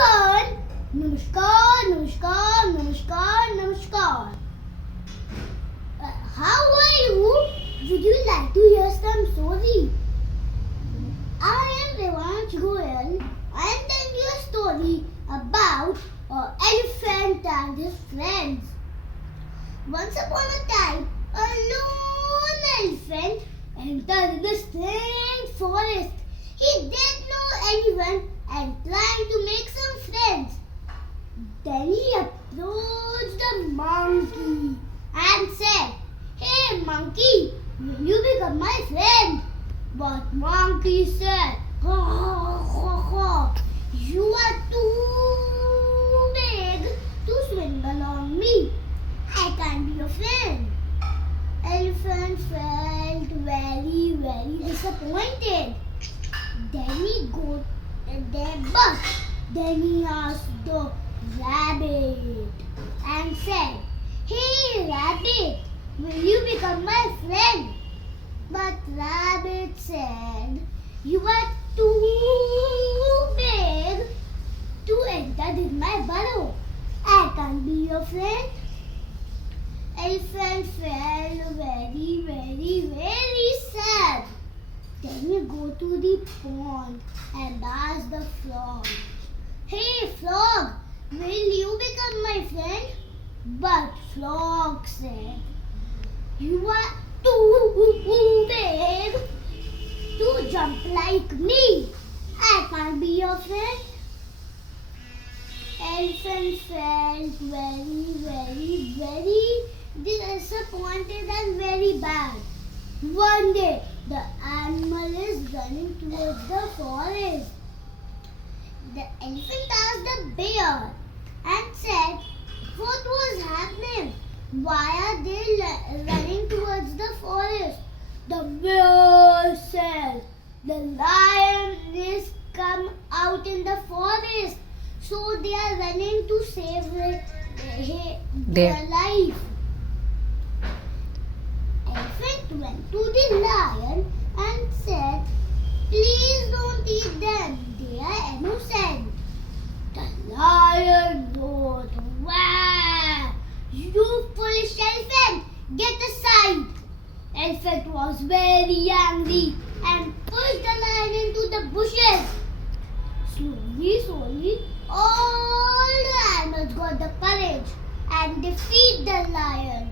everyone! Namaskar, namaskar, namaskar, namaskar. How are you? Would you like to hear some story? I am Revansh Goyal. I am telling you a story about an elephant and his friends. Once upon a time, a lone elephant entered the strange forest. He didn't know anyone and trying to make some friends. Then he approached a monkey and said, "Hey monkey, will you become my friend?" But monkey said, "Ha, ha, ha, you are too big to swing along me. I can't be your friend." Elephant felt very disappointed. Then he asked the rabbit and said, "Hey rabbit, will you become my friend?" But rabbit said, "You are too big to enter in my burrow. I can't be your friend." Elephant felt very sad. Then he go to the pond and asked the frog, "Hey frog, will you become my friend?" But frog said, "You are too big to jump like me. I can't be your friend." Elephant felt very disappointed and very bad. One day, the animal is running towards the forest. The elephant asked the bear and said, "What was happening? Why are they running towards the forest?" The bear said, "The lion is come out in the forest, so they are running to save their life." Elephant went to the lion and said, "Please don't eat them. They are innocent." The lion roared, "Wah! You foolish elephant! Get aside!" Elephant was very angry and pushed the lion into the bushes. Slowly, all the animals got the courage and defeat the lion.